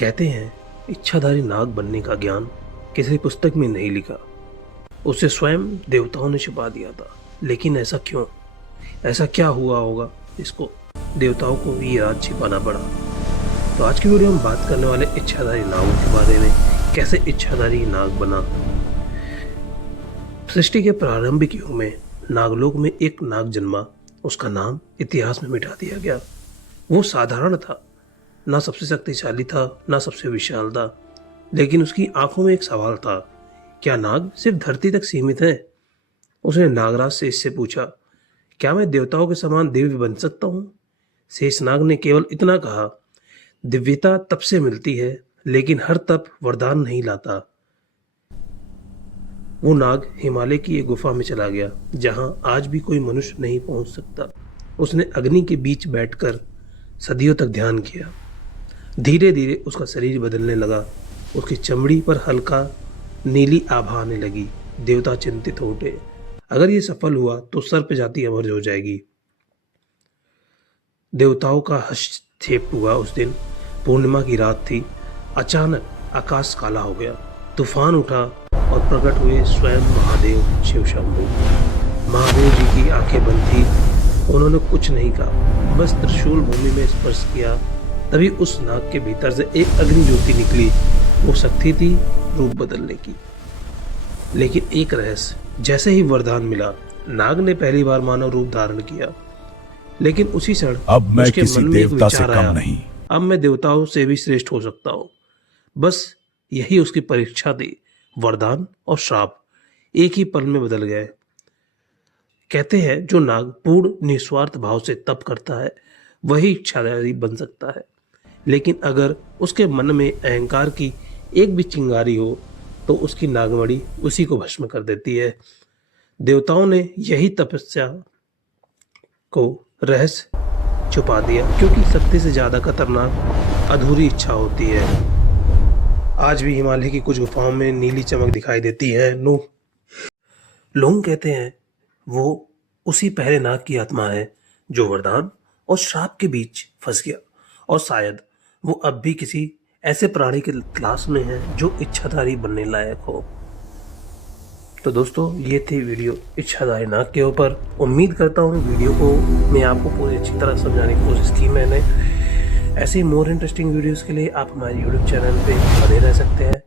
कहते हैं इच्छाधारी नाग बनने का ज्ञान किसी पुस्तक में नहीं लिखा, उसे स्वयं देवताओं ने छुपा दिया था। लेकिन ऐसा क्यों? ऐसा क्या हुआ होगा इसको देवताओं को ये राज छिपाना पड़ा? तो आज की वीडियो में बात करने वाले इच्छाधारी नागों के बारे में, कैसे इच्छाधारी नाग बना। सृष्टि के प्रारंभिक युग में नागलोक में एक नाग जन्मा, उसका नाम इतिहास में मिटा दिया गया। वो साधारण था, ना सबसे शक्तिशाली था, ना सबसे विशाल था, लेकिन उसकी आंखों में एक सवाल था, क्या नाग सिर्फ धरती तक सीमित है? उसने नागराज से इससे पूछा, क्या मैं देवताओं के समान दिव्य बन सकता हूँ? शेषनाग ने केवल इतना कहा, दिव्यता तप से मिलती है, लेकिन हर तप वरदान नहीं लाता। वो नाग हिमालय की एक गुफा में चला गया, जहां आज भी कोई मनुष्य नहीं पहुंच सकता। उसने अग्नि के बीच बैठकर सदियों तक ध्यान किया। धीरे धीरे उसका शरीर बदलने लगा, उसकी चमड़ी पर हल्का नीली आभा आने लगी। देवता चिंतित हो उठे, अगर ये सफल हुआ तो सर्प जाति अमर हो जाएगी। देवताओं का हस्तक्षेप हुआ। उस दिन पूर्णिमा की रात थी। अचानक आकाश काला हो गया, तूफान उठा और प्रकट हुए स्वयं महादेव शिव शंभु। महादेव जी की आंखें बंद थी, उन्होंने कुछ नहीं कहा, बस त्रिशूल भूमि में स्पर्श किया। तभी उस नाग के भीतर से एक अग्नि ज्योति निकली। वो शक्ति थी रूप बदलने की, लेकिन एक रहस्य, जैसे ही वरदान मिला, नाग ने पहली बार मानव रूप धारण किया। लेकिन उसी क्षण अब मैं उसके किसी मन में एक देवता से विचार कम आया, नहीं। अब मैं देवताओं से भी श्रेष्ठ हो सकता हूँ। बस यही उसकी परीक्षा थी। वरदान और श्राप एक ही पल में बदल गए। कहते हैं जो नाग पूर्ण निस्वार्थ भाव से तप करता है, वही इच्छाधारी बन सकता है। लेकिन अगर उसके मन में अहंकार की एक भी चिंगारी हो, तो उसकी नागमणि उसी को भस्म कर देती है। देवताओं ने यही तपस्या को रहस्य छुपा दिया, क्योंकि शक्ति से ज्यादा खतरनाक अधूरी इच्छा होती है। आज भी हिमालय की कुछ गुफाओं में नीली चमक दिखाई देती है। लोग कहते हैं वो उसी पहले नाग की आत्मा है जो वरदान और श्राप के बीच फंस गया, और शायद वो अब भी किसी ऐसे प्राणी की तलाश में है जो इच्छाधारी बनने लायक हो। तो दोस्तों, ये थी वीडियो इच्छाधारी नाग के ऊपर। उम्मीद करता हूँ वीडियो को मैं आपको पूरी अच्छी तरह समझाने की कोशिश की मैंने। ऐसे ही मोर इंटरेस्टिंग वीडियोस के लिए आप हमारे यूट्यूब चैनल पे बने रह सकते हैं।